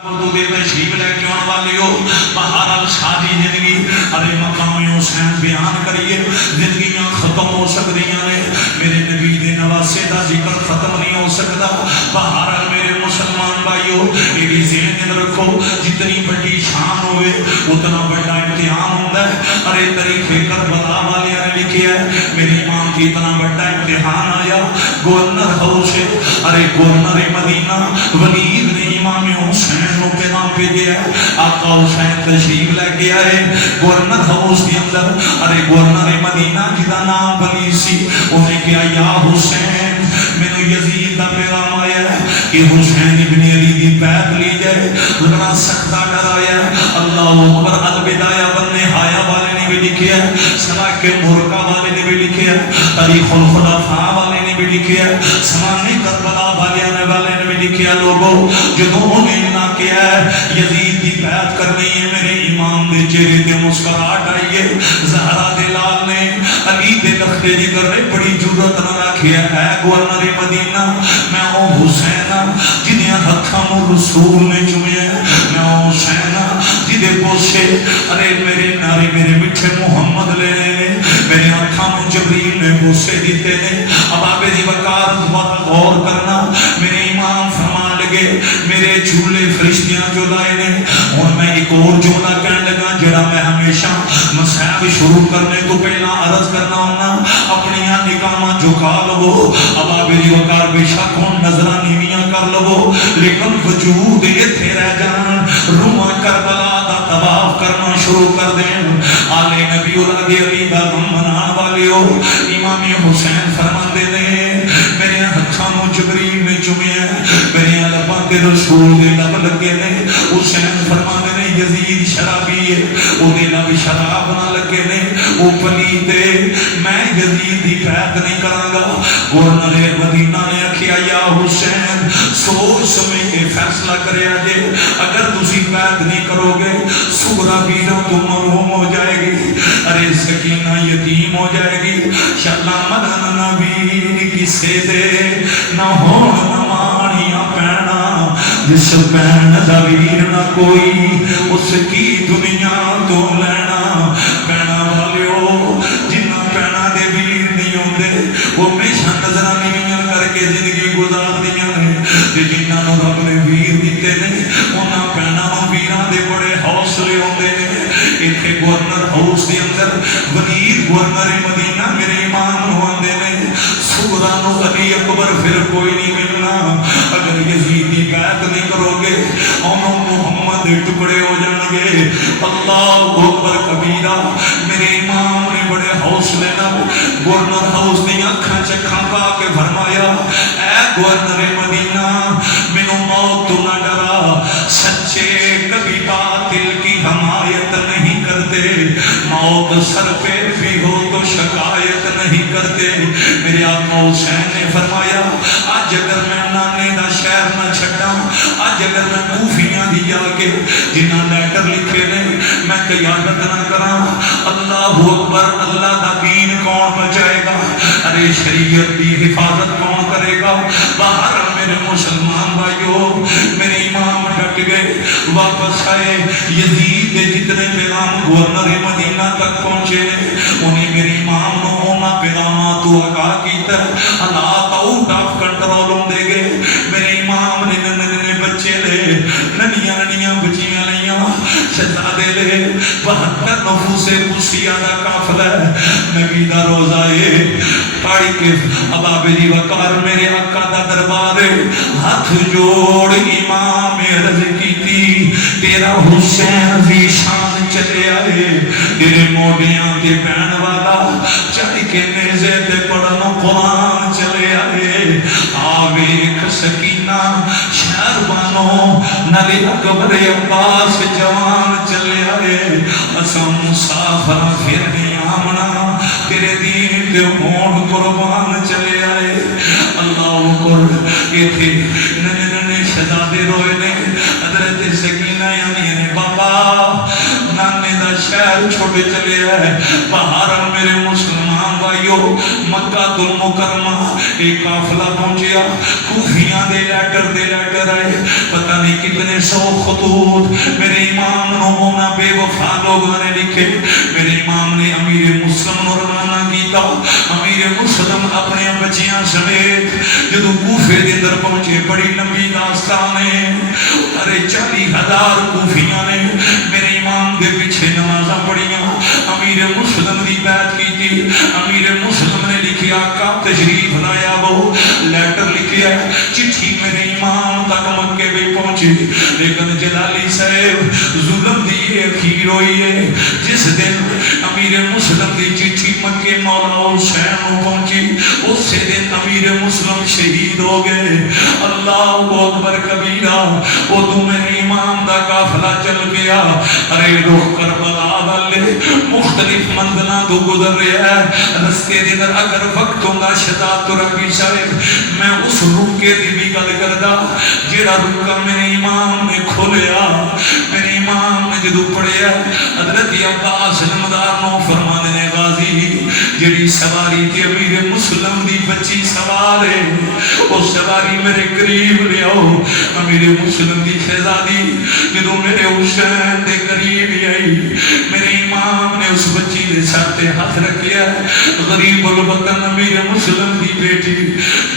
تشریف لے کے آنے والی ہو بہرحال شادی زندگی ارے مقام حسین بیان کریے زندگیاں ختم ہو سکتی ہیں میرے نبی دے نواسے دا ذکر ختم نہیں ہو سکتا بہرحال میرے مسلمان بھائیو یہ بھی ذہن رکھو جتنی بڑی شان ہوئے اتنا بڑا امتحان ہوتا ہے ارے تاریخ کربلا والے نے لکھی ہے میری امام کی اتنا بڑا امتحان آیا گورنر ہاؤس ارے گورنر مدینہ ولید نے امام حسین نو پیغام بھیجا ہے آقا حسین تشریف لے کے آئے گورنر ہاؤس کے اندر ارے گورنر مدینہ جدا نام ولید سی انہیں کہا یا حسین مینوں یزید دا پیغام آیا ہے کہ حسین ابن علی دی بیعت لی جائے لگنا سختا ڈرایا اللہ اکبر البدایہ والنہایہ والے نے بھی لکھا ہے سلاک مرکہ والے نے بھی لکھا ہے تاریخ الخلفاء والے نے بھی لکھا ہے سمانے کربلا والے نے بھی لکھا ہے لوگوں جدوں نے نہ کیا ہے یزید کی بیعت کرنی ہے میرے امام دے چہرے تے مسکراہٹ آئی ہے زہرا دے لال نے علی دے لختے جی کر رہے بڑی جرت نہ رکھی ہے اے گورنر مدینہ میں او حسین جنہیں ہتھاں رسول نے چومے میں او حسین جدے بوسے ارے میرے ناری میرے مٹھے محمد لے میرے ہتھاں جبریل نے بوسے دیتے نے اب آبے دی وقار غور کرنا میرے امام فرمان لگے میرے جھولے فرشتیاں جو لائے نے اور میں ایک اور جملہ کہنے لگا جڑا میں ہمیشہ مصحف شروع کرنے تو پہلا عرض کرنا ہونا اپنی نکامہ جھکا لو اب آبی وقار بے شک ہون نظرہ نیویاں کر لو لیکن وجود اتھے رہ جان روح کربلا دا طواف کرنا شروع کر دیں آلِ نبی علی علی دا غم منان والے ہو امام حسین فرمان دے دیں میرے ہتھاں جبریل نے چومے میرے لباں تے رسول دے لب لگے نے حسین فرمان دے نے یزید شرابی ہے او دے لب شراب نہ لگے نے او پلید میں یزید دی بیعت نہیں کراں گا گورنر مدینہ نے آکھیا یا حسین سوچ سمجھ کے فیصلہ کریا جے اگر تسی بیعت نہیں کرو گے سغرا بیرہ تو مرحوم ہو جائے گی ارے سکینہ یتیم ہو جائے گی شاءاللہ مدن نبی کسے دے نہ ہون نمانیاں پہنا جس پہن دا ویر نہ کوئی اس کی دنیا تو لینا پہنا والے ہو جنہ پہنا دے ویر نہیں ہوندے وہ ہمیشہ نظرہ نہیں کر کے زندگی گزار دیا نے جنہ نو رب نے ویر دیتے نے انہاں پہنا ویران دے بڑے حوصلے ہوندے نے ایتھے گورنر ہاؤس دے اندر ولید گورنر مدینہ میرے امام ہوندے نے سغرا نو علی اکبر پھر کوئی نہیں ملنا اگر یزید کی بیعت نہیں کرو گے اور محمد ٹکڑے ہو جان گے اللہ اکبر کبیرہ میرے امام نے بڑے حوصلے نہ گورنر ہاؤس دی اکھاں چکھاں پا کے فرمایا اے گورنر مدینہ مینوں موت تو نہ ڈرا سچے کبھی باطل کی حمایت نہیں کرتے موت سر پہ بھی ہو تو شکایت نہیں کرتے میرے آقا حسین نے فرمایا آج اگر میں نانے دا شہر نہ چھٹا آج اگر میں کوفیاں دی جا کے جنہ لیٹر لکھے نے میں قیادت نہ کراں اللہ اکبر اللہ دا دین کون بچائے گا ارے شریعت دی حفاظت کون کرے گا باہر میرے مسلمان بھائیو میرے امام ڈٹ گئے واپس آئے یزید کے جتنے پیغام گورنر مدینہ تک پہنچے انہیں میرے امام نو ہونا پیغامات تو آگاہ کیتا حالات آؤٹ آف کنٹرول ہوں دے گئے میرے امام نے ننے بچے لے ننیاں بچیاں لیاں شہزادے لے 72 نفوس قدسیہ دا قافلہ نبی دا روزہ پڑھ کے اب آبی وقار میرے آقا دا دربار ہاتھ جوڑ امام عرض کی تھی تیرا حسین بھی شان چلے آئے تیرے موڈیاں کے بین والا چاہی کے نیزے تے پڑھنا قرآن چلے آئے آوے ایک سکینہ شہر بانو نلی اکبر عباس جوان چلے آئے اسم مسافر پھر نہیں آمنا تیرے دین تے مون قربان چلے آئے اللہ اکبر یہ تھے ننے شہزادے روئے نے حضرت سکینہ یعنی بابا نانے دا شہر چھوڑے چلے ہے باہر میرے مسلمان بھائیو مکہ المکرمہ ایک قافلہ پہنچیا کوفیاں دے لیٹر آئے پتہ نہیں کتنے 100 خطوط میرے امام نو ہونا بے وفا لوگوں نے لکھے میرے امام نے امیر مسلم نو روانہ کیتا امیر مسلم اپنے بچیاں سمیت جدو کوفے دے اندر پہنچے بڑی لمبی داستان ہے ارے 40,000 کوفیاں نے میرے امام دے پیچھے نمازاں پڑھیاں امیر مسلم دی بیعت کی تھی امیر مسلم نے لکھیا آقا تشریف لایا وہ لیٹر لکھیا چٹھی میرے امام تک مکے بھی پہنچی لیکن جلالی صاحب ظلم دی یہ اخیر ہوئی ہے جس دن امیر مسلم دی چٹھی مکے مولا حسین کو پہنچی اسی دن امیر مسلم شہید ہو گئے اللہ اکبر کبیرہ وہ تو میرے امام دا قافلہ چل گیا ارے رخ کربلا والے مختلف منزلوں تو گزر رہا ہے رستے دے اندر اگر وقت ہوگا شداد تو ربی صاحب میں اس رکے دی بھی گل کردا جیڑا رکا میرے امام نے کھولیا میرے امام نے جدو پڑھیا حضرت عباس نمدار نو فرمانے نے غازی جیڑی سواری تھی امیر مسلم دی بچی سوار ہے وہ سواری میرے قریب لے آؤ امیر مسلم دی شہزادی جدو میرے حسین دے قریب آئی میرے امام نے اس بچی دے سر تے ہاتھ رکھیا غریب الوطن امیر مسلم دی بیٹی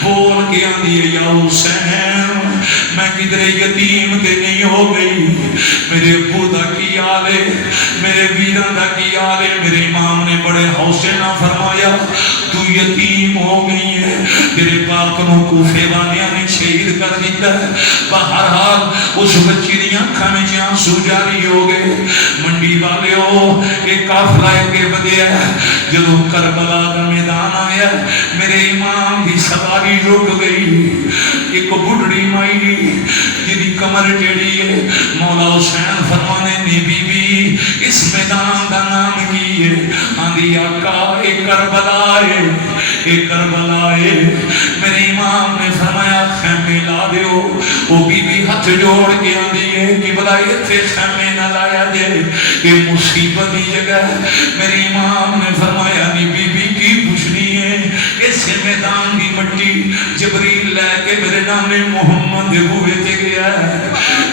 بول کے آندی ہے یا حسین میں کدھر یتیم تے نہیں ہو گئی میرے ابو دا کی آلے میرے ویران دا کی آلے میرے امام نے بڑے حوصلے نہ فرمایا تو یتیم ہو گئی ہے تیرے باپ نو کوفے والیاں نے شہید کر دیتا ہے بہرحال اس بچی دی آنکھاں میں آنسو جاری ہو گئے منڈی والے ہو ایک قافلہ کے بدیا جدو کربلا دا میدان آیا میرے امام دی سواری رک گئی ایک بڑھڑی مائی جدی کمر ٹیڑی ہے مولا حسین فرمانے نے بی بی اس میدان دا نام کی ہے آندھی آقا ایک کربلا ہے ایک کربلا ہے میرے امام نے فرمایا خیمے لا دیو وہ بی بی ہاتھ جوڑ کے آندھی ہے کہ بلا یہ تھے خیمے نہ لایا دے یہ مصیبت دی جگہ میرے امام نے فرمایا نہیں بی بی کی پوچھنی ہے اس میدان دی مٹی جبریل لے کے میرے نام محمد ہوئے تے گیا ہے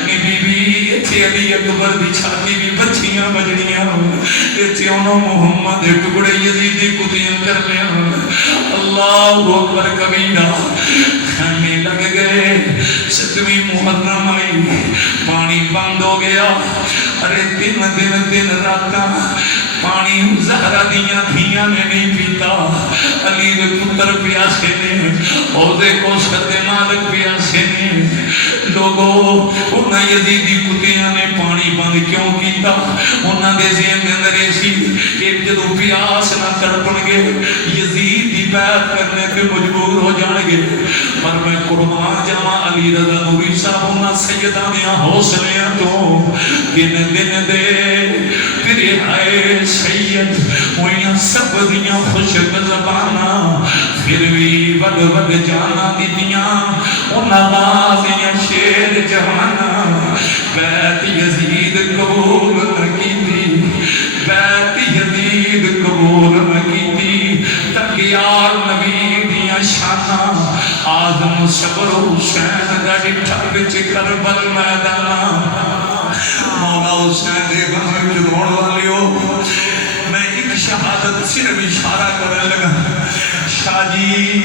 نہیں بی بی یہ تھے علی اکبر دی چھاتی بھی بچیاں بجڑیاں یہ تھے انہوں محمد ٹکڑے یزیدی کتیاں کر لیا اللہ اکبر کبیرہ خیمے لگ گئے 7ویں محرم آئی پانی بند ہو گیا ارے 3 دن راتاں پانی زہرہ دیاں دھیاں نے نہیں پیتا علی دے پتر پیاسے نے عوضے کو سد مالک پیاسے نے لوگوں انہاں یزیدی کتیاں نے پانی بند کیوں کیتا انہاں دے ذہن دے اندر ایسی ایک جدو پیاس نہ تڑپن گے یزید دی بیعت کرنے پہ مجبور ہو جان گے پر میں قربان جاواں علی رضا نوری صاحب انہاں سیدہ دیاں حوصلیاں تو دن دے تیرے آئے سید ہویاں سب دیاں خوشک زبانہ پھر بھی ود ود جانا دیاں انہاں بازیاں شیر جہانا بیعت یزید قبول نہ کیتی بیعت یزید قبول نہ کیتی تک یار نبی دیاں شانہ آدم صبر حسین دا ڈٹھا بچ کربل میدانہ مولا حسین دے غم وچ روڑ والیو میں ایک شہادت صرف اشارہ کرنے لگا شاہ جی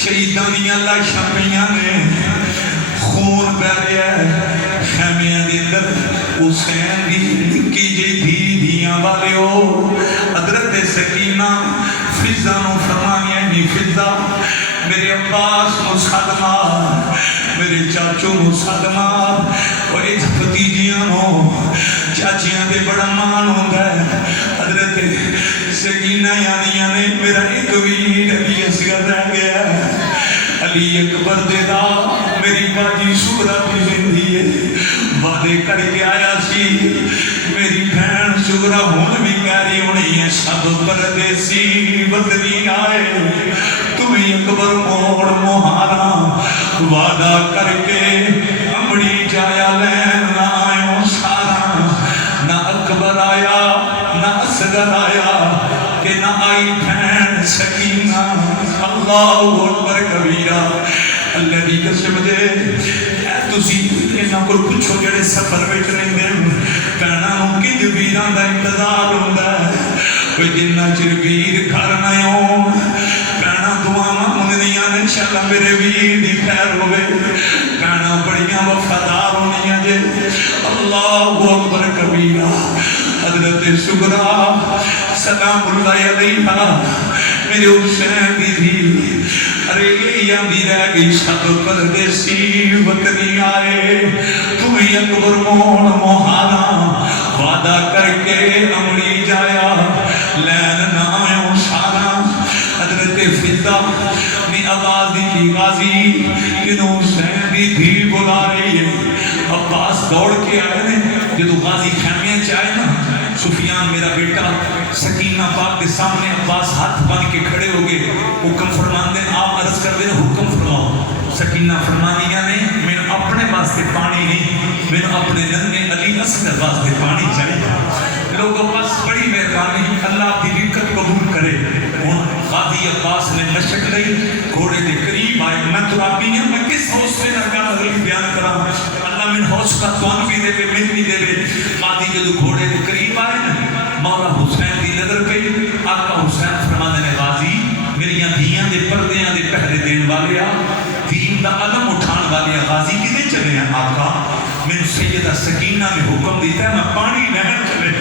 شہیدان دیاں لاشاں پیاں نے خون پہ رہا ہے خیمیاں دے اندر حسین دی نکی جی دھیاں والیو حضرت سکینہ فضا نو فرمانیاں نہیں فضا میرے عباس نو صدمہ میرے چاچو نو صدمہ اور اس بھتیجیاں نو چاچیاں دے بڑا مان ہوتا ہے حضرت سکینہ یعنی نے میرا ایک ویر علی اصغر رہ گیا ہے علی اکبر دے دا میری باجی سورہ بھی زندگی ہے وعدے کر کے آیا سی میری بہن سورہ ہون بھی کہہ ہونی ہے سب پردیسی بدلی آئے تمہیں اکبر موڑ مہارا وعدہ کر کے امڑی جایا لین نہ آئیوں سارا نہ اکبر آیا سکینہ اللہ اکبر کبیرہ اللہ دی قسم دے تسی انہاں کو پوچھو جڑے سفر وچ رہندے کہنا ممکن جو ویراں دا انتظار ہوندا ہے کوئی جنہ چر ویر گھر نہ ہون کہنا دعاواں منگدیاں نے انشاءاللہ میرے ویر دی خیر ہوے کہنا بڑیاں وفادار ہونیاں جے اللہ اکبر کبیرہ حضرت سغرا سلام اللہ علیہا میرے حسین دی تھی ارے یہ آندھی رہ گئی سب پردیسی وطنی آئے تمہیں اکبر مون موہانا وعدہ کر کے امڑی جایا لین ناموں سارا حضرت فضہ نے آواز دی کی غازی کنوں حسین دی دھی بلا رہی ہے عباس دوڑ کے آئے نے جدو غازی خیمیاں چاہے نا سفیان میرا بیٹا سکینہ پاک دے سامنے عباس ہاتھ بن کے کھڑے ہو گئے حکم فرمان دیں آپ عرض کر دیں حکم فرماؤ سکینہ فرمانیاں نے میں اپنے واسطے پانی نہیں میں اپنے ننھے علی اصغر واسطے پانی چاہیے لوگوں بس بڑی مہربانی اللہ کی رکت قبول کرے غازی عباس نے مشق لئی گھوڑے کے قریب آئے میں تو آپ نہیں ہوں میں کس حوص سے نرگاہ حضرت بیان کرا اللہ من حوص کا توان بھی دے من بھی دے غازی جدو گھوڑے کے قریب آئے نا مولا حسین دی نظر پہ آقا حسین فرمانے نے غازی میریاں دھیاں دے پردیاں دے پہرے دین والے آ دین دا علم اٹھان والے غازی کدے چلے ہیں آقا میں سیدہ سکینہ نے حکم دیتا ہے میں پانی نہر چلے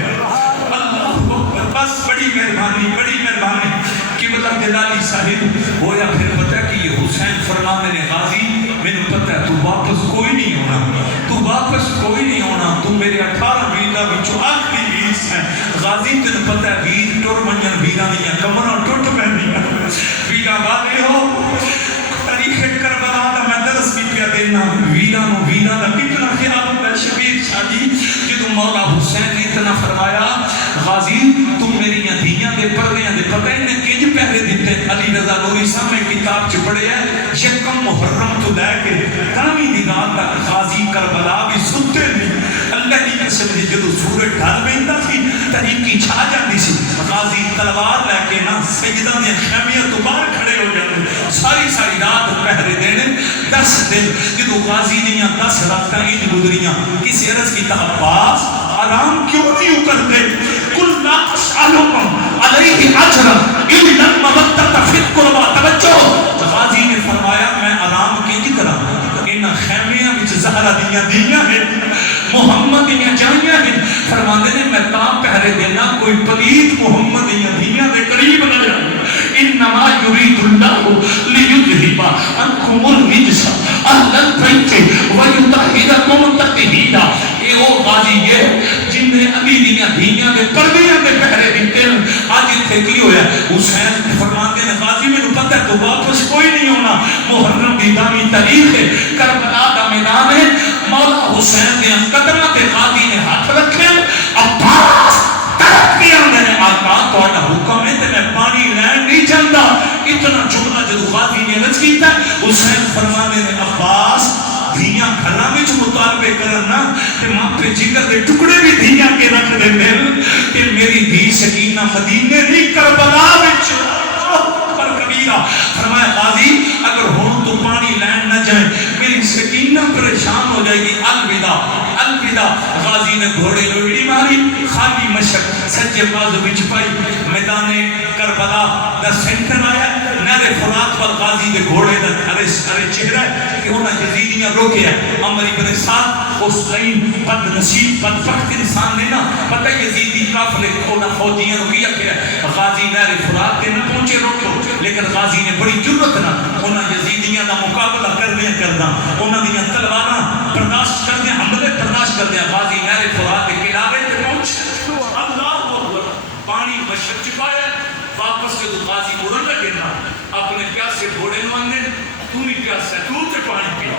اللہ بس بڑی مہربانی قبلہ جلالی صاحب وہ یا پھر پتہ کہ یہ حسین فرمانے نے غازی میں نے پتہ ہے تو واپس کوئی نہیں ہونا تو میرے 18 ویدہ بچو آخری ویس ہیں غازی تن پتہ ہے ویر ٹور منجن ویرہ نہیں ہے کمرہ ٹوٹ پہنی ہے ویرہ والے ہو تاریخ کربلا دا میں درس بھی پیا دینا ویرہ دا کتنا خیال ہوتا ہے شبیر شاہی جدو مولا حسین نے اتنا فرمایا غازی تم میری دھیاں دے پردیاں دے پتہ انہیں کج پہلے دیتے علی رضا نوری صاحب میں کتاب چ پڑھے ہے یکم محرم تو لے کے تامی دی رات تک غازی کربلا بھی سنتے نہیں اللہ کی قسم دی جدو سورج ڈھل بیندا سی تاریکی چھا جاندی سی غازی تلوار لے کے نا سجدہ دے خیمیاں تو باہر کھڑے ہو جاتے ساری رات پہرے دینے 10 دن جدو غازی دیاں 10 راتاں انج گزریاں کسی عرض کی عباس آرام کیوں نہیں کرتے کل لا اسالکم علیہ اجرا الا المودۃ فی القربى توجہ غازی نے فرمایا میں آرام کیوں کراں ان خیمیاں وچ زہرا دیاں ہیں محمد دیاں جائیاں ہیں فرماندے نے میں تا پہرے دینا کوئی پلید محمد دیاں دے قریب نہ جائے انما یرید اللہ لیذہب عنکم الرجس اہل البیت ویطہرکم تطہیرا اے او غازی یہ جن نے ابھی دھیاں دے پردیاں دے پہرے دیتے آج اتھے کی ہویا حسین فرماندے نے غازی میں نے پتہ ہے تو واپس کوئی نہیں ہونا محرم دی دامی تاریخ ہے کربلا دا میدان ہے مولا حسین نے قدمہ تے غازی نے ہاتھ رکھے عباس ترک دیا میں آقا توڑا حکم ہے تے میں پانی لین نہیں چلتا اتنا جملہ جدو غازی نے عرض کیتا حسین فرمانے نے عباس دھیاں گھرہ میں جو مطالبے کرنا کہ ماں پہ جگر دے ٹکڑے بھی دھیاں کے رکھ دے مل کہ میری دھی سکینہ مدینے نہیں کربلا بچ پر کبیرہ فرمایا غازی اگر ہون تو پانی لین نہ جائیں میری سکینہ پریشان ہو جائے گی الوداع غازی نے گھوڑے لوڑی ماری خالی مشک سجے بازو بچ پائی میدان کربلا دا سینٹر آیا نہر فرات پر غازی دے گھوڑے دا ارے چہرہ کہ انہاں یزیدیاں روکے ہیں عمر ابن سعد اس لئین بد نصیب بد فقط انسان نے نا پتہ یزیدی قافلے انہاں فوجیاں روکیا کہ غازی نہر فرات کے نہ پہنچے روکو لیکن غازی نے بڑی جرت نہ انہاں یزیدیاں دا مقابلہ کرنے کرنا انہاں دیاں تلواراں برداشت کرنے حملے برداشت کرنے غازی نہر فرات کے کنارے تے پہنچ اللہ اکبر پانی مشرق چپایا واپس کے غازی اڑن لگے نا اپنے پیاسے گھوڑے نو آنے تمہیں پیاسے تو تے پانی پیا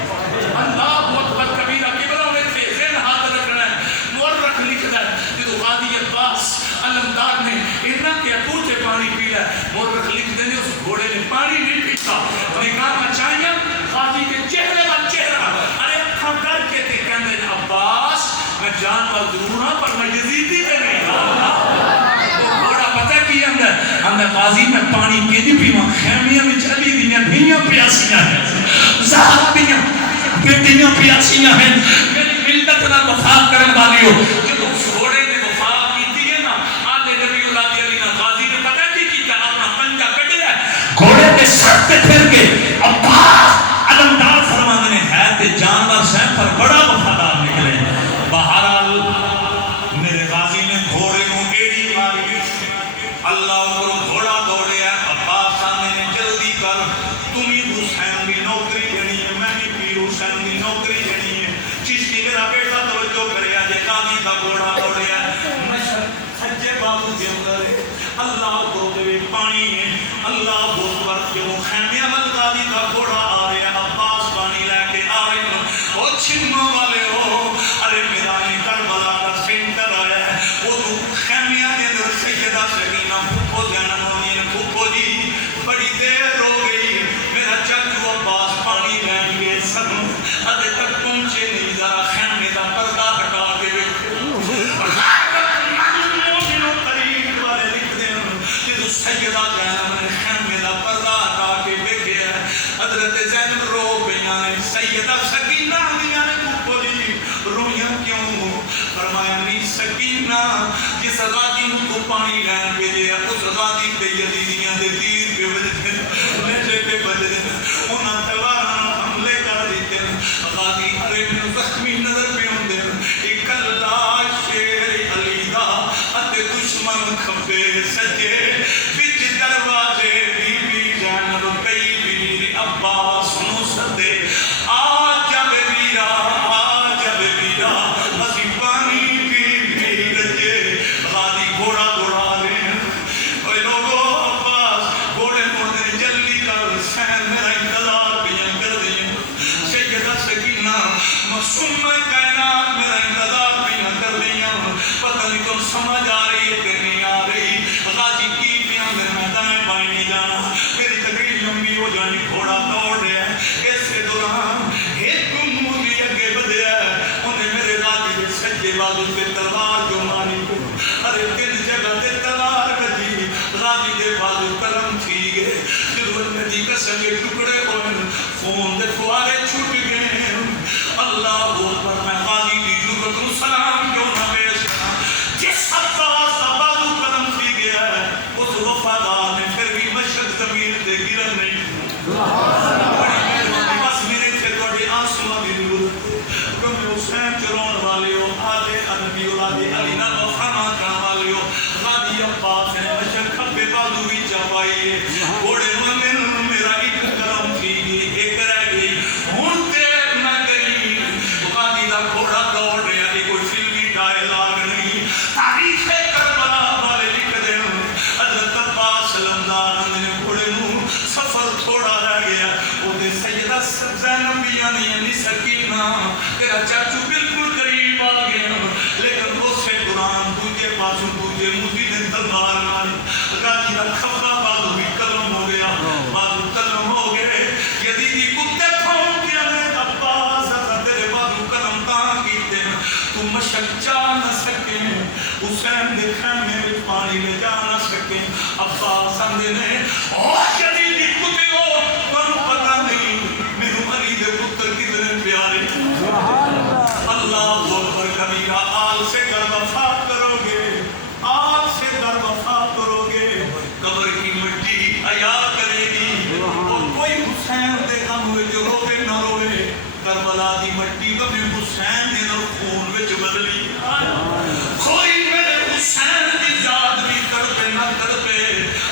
اللہ اکبر کبیرہ قبلہ میں تھے ذہن ہاتھ رکھنا ہے مورخ لکھتا ہے کہ غازی عباس علمدار نے اتنا کیا تو تے پانی پیا مورخ لکھ دے اس گھوڑے نے پانی نہیں پیتا نگاہ بچائیاں غازی کے چہرے پر چہرہ ارے اکھاں کر کے تے کہندے عباس میں جانور ضرور ہاں پر میں یزیدی تے نہیں وہ گھوڑا پتہ کی اندر اندر قاضی میں پانی کیجی پیوا خیمیہ میں چلی دیاں دھیاں پیاسیاں ہیں زہر دیاں بیٹیاں پیاسیاں ہیں میری ملت نہ وفا کرن والی ہو جب گھوڑے نے وفا کی ہے نا آلے نبی اللہ علیہ نے قاضی نے پتہ کی کیتا اپنا پنجہ کٹے ہے گھوڑے کے سر پہ پھر کے عباس علمدار فرمانے ہے تے جانور سے پر بڑا وفادار نکلے بہرحال میرے غازی نے گھوڑے کو ایڑی ماری اللہ کو گھوڑا دوڑے ہے عباس آنے نے جلدی کر تمہیں حسین کی نوکری جنی ہے میں بھی پیر حسین کی نوکری جنی ہے چشتی میرا بیٹا توجہ کرے آجے قاضی کا گھوڑا دوڑے ہے مشرق سجے بابو کے اندر ہے اللہ کو دے پانی ہے اللہ بہت وقت جو خیمیہ ملقاضی کا گھوڑا آ رہے ہیں عباس پانی لے کے آ رہے ہیں وہ چھنوں والے ہو ارے میدان کربلا کا سینٹر آیا ہے وہ تو خیمیہ کے اندر سیدہ سکینہ پھوپھو جنم ہونی ہے پھوپھو جی بڑی دیر ہو گئی میرا چچو عباس پانی لین گے سب ادھے تک پہنچے نہیں ذرا خیمے کا پردہ ہٹا کے سیدہ زینب نے خیمے کا پردہ ہٹا کے دیکھے ہے حضرت زینب رو گئیاں نے سیدہ سکینہ دیا نے پھوپھو جی رویاں کیوں فرمایا نہیں سکینہ جس غازی کو پانی لین بھیجے اس غازی تے یزیدیاں دے تیر پہ بجتے نیچے پہ بجتے انہاں تلواراں حملے کر دیتے غازی ارے میں زخمی نظر پہ ہوندے ایک اللہ شیر علی دا اتے دشمن کھپے سجے بچ دروازے بی بی زینب کئی بیر عباس نو سدے آ جب بیرا ہسی پانی پی رجے غازی گھوڑا دوڑا لیں اے لوگو عباس گھوڑے مردے جلدی کر سین میرا انتظار بیاں کر دیں سیدہ سکینہ معصوم کائنات میرا انتظار بیاں کر دیں پتہ نہیں تم سمجھ آ رہی ہے کہ نہیں آ رہی غازی کی بیاں دے میدان بائیں نہیں جانا میری تقریر لمبی ہو جانی گھوڑا دوڑ رہا ہے ایسے دوران ایک مولی اگے بدھے ہے انہیں میرے غازی کے سجے بازو پہ تلوار جو ماری کو ارے تین جگہ تے تلوار بجی غازی دے بازو قلم تھی گئے جدو ندی قسم کے ٹکڑے ہوئے خون دے فوارے چھوٹ گئے اللہ اکبر میں غازی دی جرت و سلام کیوں نہ پیش کرا جس عباس کا بازو قلم تھی گیا ہے اس وفادار نے پھر بھی مشرق زمین دے گرن نہیں بڑی مہربانی بس میرے تھے توڑے آنسوں دی ضرورت تم حسین چرون والے ہو آلے نبی اولاد علی نہ وفانا کرنے والے ہو غازی عباس نے مشرق کھپے بازو بھی چاپائی ہے گھوڑے مندر میرا ایک قلم تھی گئی ایک رہ گئی ہون دیر نہ گئی غازی دا گھوڑا دوڑ رہا ہے کوئی فلمی ڈائلاگ نہیں تاریخ کربلا والے لکھ دیں حضرت عباس علمدار نے گھوڑے نو سفر تھوڑا رہ گیا وہ دے سیدہ زینب بیاں نہیں سکینہ تیرا چاچو بالکل قریب آ گیا لیکن اس سے قرآن دوجے پاسوں دوجے مجھے نے تلوار ماری غازی دا کھپا بازو بھی قلم ہو گیا بازو قلم ہو گئے یزیدی کتے پھون کیا نے عباس تیرے بازو قلم تاں کیتے تو مشک جا نہ سکے حسین دے خیمے میں پانی لے جا نہ سکے عباس اندے نے او یزیدی کتے ہو پر پتہ نہیں میرے علی دے پتر کتنے پیارے اللہ اکبر کبیرہ آل سے گر وفا کرو گے آل سے گر وفا کرو گے قبر کی مٹی عیا کرے گی اور کوئی حسین دے غم وچ روے نہ روے کربلا دی مٹی کبھی حسین دے نال خون وچ بدلی کوئی میرے حسین دی یاد بھی تڑپے نہ تڑپے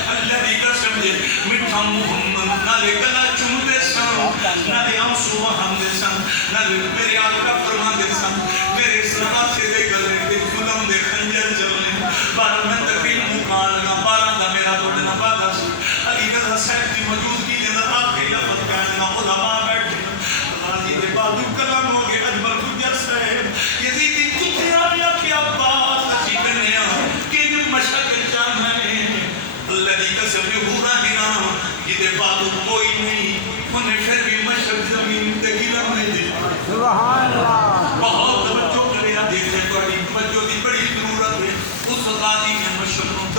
اللہ دی قسم دے میٹھا محمد نالے گلا چومدے سن نالے آنسو بہاندے سن نالے میرے آقا فرماندے سن میرے سنا سے دے گلے دے ظلم دے خنجر چلنے بارہ میں تقریب مکان لگا بارہ دا میرا دوڑنا بادا سی علی قدر صاحب کی موجودگی جنر آخری لفظ کہنا علماء بیٹھے غازی دے بازو کلم ہو گئے اجبر گجر صاحب یزیدی کتے آیا کہ عباس اچھی کرنیا کہ مشہد جان ہے اللہ دی قسم یہورا ہنا یہ دے بازو کوئی نہیں انہیں پھر بھی مشہد زمین تے گرم نہیں دے بہت توجہ کریا دے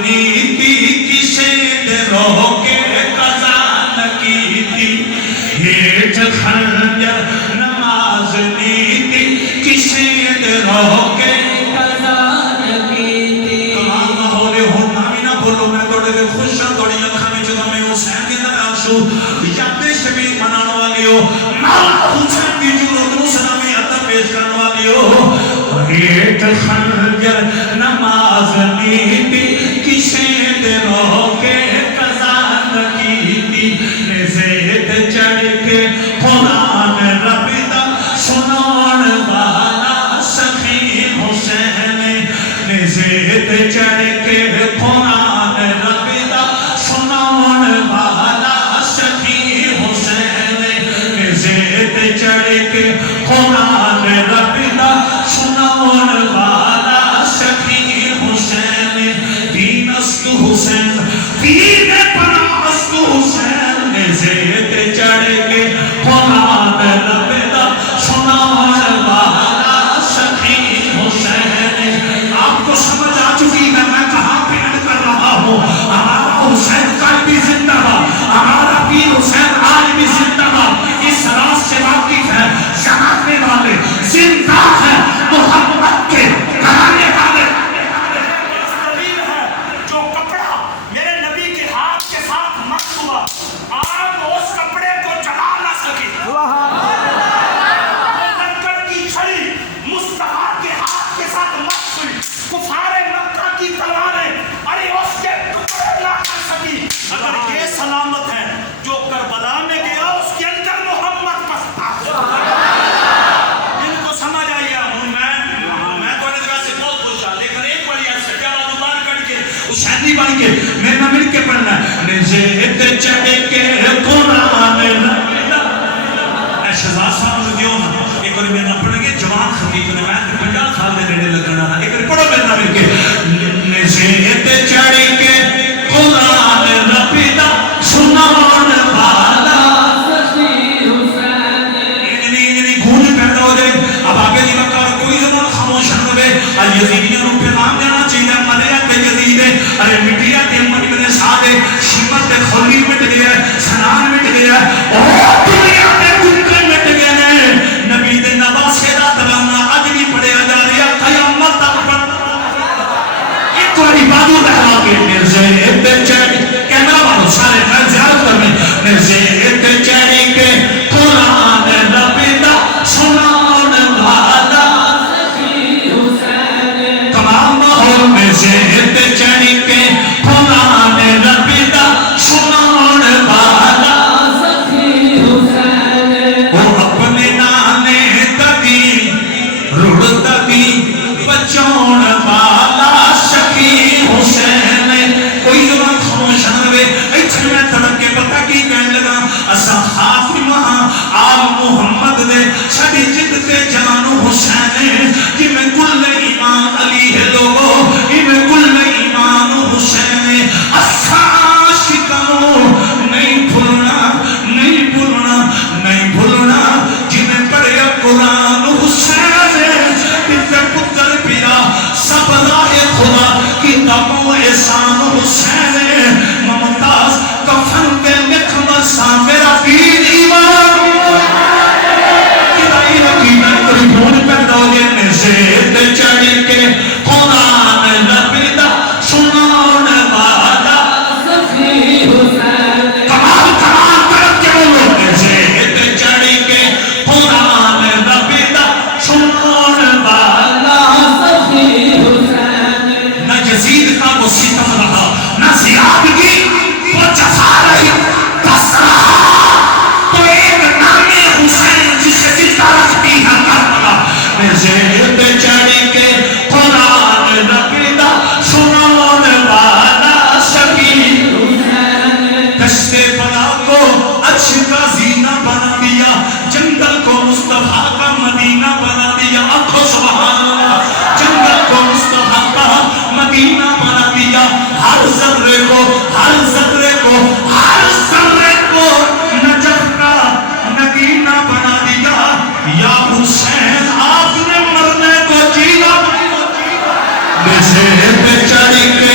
نیتی کسے درو کے قضا نکی تھی ہیٹ خنجر نماز نیتی کسے درو کے قضا نکی تھی کمال نہ ہو لے ہو نامی نہ بولو میں توڑے دے خوش ہوں توڑی اکھا میں جدا میں حسین کے در آشو یادے شبیر منان والی ہو مولا حسین کی جورت مسلمی عطا پیش کرنے والی ہو ہیٹ خنجر نماز نیتی کسے درو کے قضا نکی تھی نزید چڑھ کے قرآن رب دا سنان والا سخی حسین نزید چڑھ کے قرآن رب دا سنان والا سخی حسین نزید چڑھ کے قرآن رب دا سنان والا سخی حسین دین است حسین دین پناہ است حسین نزید چڑھ کے قرآن رب دا سنان والا سخی حسین آپ کو سمجھ آ چکی ہے میں کہاں پیڑ کر رہا ہوں ہمارا حسین کل بھی زندہ تھا ہمارا پیر حسین آج بھی زندہ تھا اس راز سے واقف ہے جاننے والے زندہ ہے محمد کے کرانے والے جو کپڑا میرے نبی کے ہاتھ کے ساتھ مکس ہوا آگ اس کپڑے کو جلا نہ سکی لکڑ کی چھڑی مصطفیٰ کے ہاتھ کے ساتھ مکس ہوئی کفار مکہ کی تلواریں ارے اس کے ٹکڑے نہ کر سکی اگر یہ سلامت ہے جو کربلا میں گیا اس کے اندر محمد پستا ان کو سمجھ آئی میں تو نے سے بہت پوچھا لیکن ایک بڑی ایسا کیا بات کر کے حسینی بن کے میں نہ مل کے پڑھنا ہے نزید چڑھ کے قرآن اے شہزاد صاحب دیو نا ایک بار میں نہ پڑھ کے جوان خطیب نے میں 50 سال دے نیڑے لگنا تھا ایک بار پڑھو میں نہ مل کے نزید چڑھ کے قرآن رب دا سنان والا سخی حسین انہی گونج پیدا ہو جائے اب آگے دی مکہ کوئی زمان خاموش نہ رہے یزیدیوں کو پیغام دینا چاہیے ملیا تے یزید ارے مٹیا تے من میں سادے شیمت تے خلی مٹ گیا سنان مٹ گیا اور دنیا تے گنکے مٹ گئے نبی دے نواسے دا ترانہ اج بھی پڑھیا جا رہا قیامت تک پڑھ ایک باری بازو بہلا کے نزید چڑھ کیمرہ والو سارے میں زیارت کرنے نزید چڑھ کے قرآن رب دا سنان والا سخی حسین تمام ماحول میں زید چڑھ کے قرآن رب دا سنان والا سخی حسین وہ اپنے نانے تگی رڑ تگی بچون والا سخی حسین کوئی زمان خاموش نہ رہے ایچھے میں تڑک کے پتہ کی کہنے لگا اسا خاتمہ آل محمد دے سڑی جد تے جانو حسین جی میں کل ایمان علی ہے لوگو جی میں کل ایمان حسین اسا عاشقوں نہیں بھولنا نہیں بھولنا نہیں بھولنا جی میں پڑھے قرآن حسین جس پتر پیرا سب راہ خدا کتابوں احسان حسین ممتاز کفن کے لکھ مسا میرا دین ایمان کدائی رکینا کوئی بھول پیدا ہو جائے نزید چڑھ کے قرآن رب دا سنان والا سخی حسین کمال کمال کرد کے بولو نزید چڑھ کے قرآن رب دا سنان والا سخی حسین نہ یزید کا وہ ستم رہا نہ زیاد کی وہ جفا رہی بس رہا تو ایک نامی حسین جسے زندہ رکھتی ہے کربلا نزید چڑھ کے قرآن رب دا سنان والا سخی حسین دشت بلا کو عرش کا زینہ بنا دیا جنگل کو مصطفیٰ کا مدینہ بنا دیا آنکھوں سبحان اللہ جنگل کو مصطفیٰ کا مدینہ بنا دیا ہر ذرے کو ہر ذرے کو ہر ذرے کو نجف کا نگینہ بنا دیا یا حسین آپ نے مرنے کو جینا نزید چڑھ کے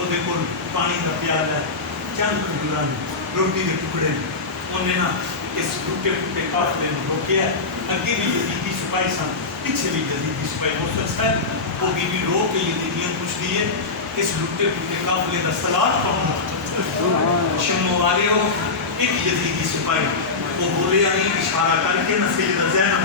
ਉਹਦੇ ਕੋਲ ਪਾਣੀ ਦਾ ਪਿਆਲਾ ਚੰਦ ਖਜੂਰਾਂ ਰੋਟੀ ਦੇ ਟੁਕੜੇ ਉਹਨੇ ਨਾ ਇਸ ਟੁੱਟੇ ਟੁੱਟੇ ਕਾਫਲੇ ਨੂੰ ਰੋਕਿਆ। ਅੱਗੇ ਵੀ ਯਜ਼ੀਦੀ ਸਿਪਾਹੀ ਸਨ ਪਿੱਛੇ ਵੀ ਯਜ਼ੀਦੀ ਸਿਪਾਹੀ ਮੁਸਤਫਾ ਸਾਹਿਬ ਉਹ ਬੀਬੀ ਰੋ ਕੇ ਯਜ਼ੀਦੀਆਂ ਪੁੱਛਦੀ ਹੈ ਇਸ ਟੁੱਟੇ ਟੁੱਟੇ ਕਾਫਲੇ ਦਾ ਸਲਾਤ ਕੌਣ ਸ਼ਮੋ ਵਾਲਿਓ ਇੱਕ ਯਜ਼ੀਦੀ ਸਿਪਾਹੀ ਉਹ ਬੋਲਿਆ ਨਹੀਂ ਇਸ਼ਾਰਾ ਕਰਕੇ ਨਾ ਸੈਯਦਾ ਜ਼ੈਨਬ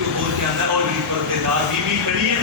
ਉਹ ਬੋਲ ਕੇ ਆਂਦਾ ਔਰ ਇਹ ਪਰਦੇਦਾਰ ਬੀਬੀ ਖੜੀ ਹੈ